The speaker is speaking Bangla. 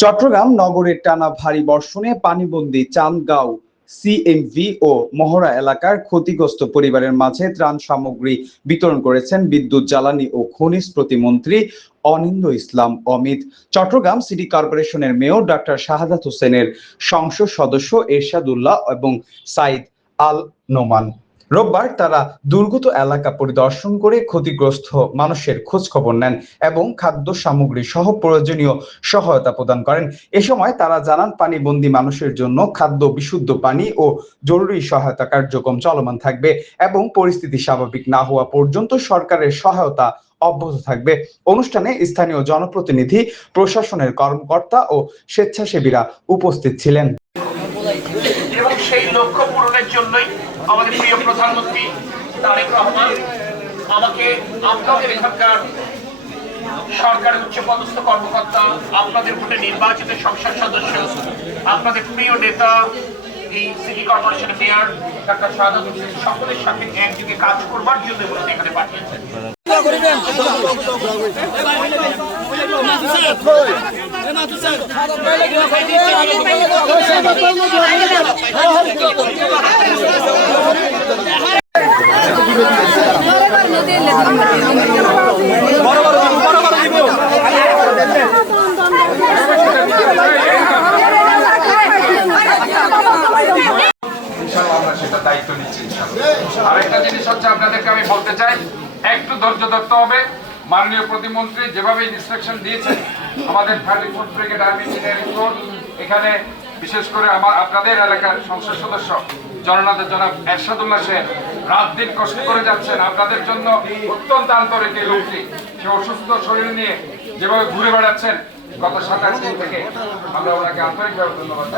চট্টগ্রাম নগরের টানা ভারী বর্ষণে পানিবন্দী চান্দগাঁও সিএমভি ও মহড়া এলাকার ক্ষতিগ্রস্ত পরিবারের মাঝে ত্রাণ সামগ্রী বিতরণ করেছেন বিদ্যুৎ, জ্বালানি ও খনিজ প্রতিমন্ত্রী অনিন্দ্য ইসলাম অমিত। চট্টগ্রাম সিটি কর্পোরেশনের মেয়র ডক্টর শাহাদাত হোসেনের সংসদ সদস্য এরশাদুল্লাহ এবং সাইদ আল নোমান রোববার তারা দুর্গত এলাকা পরিদর্শন করে ক্ষতিগ্রস্ত মানুষের খোঁজ খবর নেন এবং খাদ্য সামগ্রী সহ প্রয়োজনীয় সহায়তা প্রদান করেন। এ সময় তারা জানান, পানিবন্দী মানুষের জন্য খাদ্য, বিশুদ্ধ পানি ও জরুরি সহায়তা কার্যক্রম চলমান থাকবে এবং পরিস্থিতি স্বাভাবিক না হওয়া পর্যন্ত সরকারের সহায়তা অব্যাহত থাকবে। অনুষ্ঠানে স্থানীয় জনপ্রতিনিধি, প্রশাসনের কর্মকর্তা ও স্বেচ্ছাসেবীরা উপস্থিত ছিলেন। এবং সেই লক্ষ্য পূরণের জন্যই আমাদের প্রিয় প্রধানমন্ত্রী তারেক রহমান আমাকে আপনাদের এখানকার সরকারের উচ্চপদস্থ কর্মকর্তা, আপনাদের ভোটে নির্বাচিত সংসদ সদস্য, আপনাদের প্রিয় নেতা, এই সিটি কর্পোরেশনের মেয়র ডক্টর শাহাদাত হোসেন সকলের সাথে একযোগে কাজ করবার জন্য এখানে পাঠিয়েছেন। দায়িত্ব নিচ্ছি। আরেকটা জিনিস হচ্ছে, আপনাদেরকে আমি বলতে চাই, একটু ধৈর্য ধরতে হবে। মাননীয় প্রতিমন্ত্রী যেভাবে ইনস্ট্রাকশন দিয়েছেন, আমাদের 34 ব্রিগেড আর্মি ইঞ্জিনিয়ারিং কোর এখানে বিশেষ করে আপনাদের এলাকার সংসদ সদস্য জননাথ জনাব এরশাদুল্লাহ সাহেব রাত দিন কষ্ট করে যাচ্ছেন আপনাদের জন্য। অত্যন্ত আন্তরিক এই লোকটি, সে অসুস্থ শরীর নিয়ে যেভাবে ঘুরে বেড়াচ্ছেন গত 7-8 দিন থেকে, আমরা ওনাকে আন্তরিকভাবে ধন্যবাদ।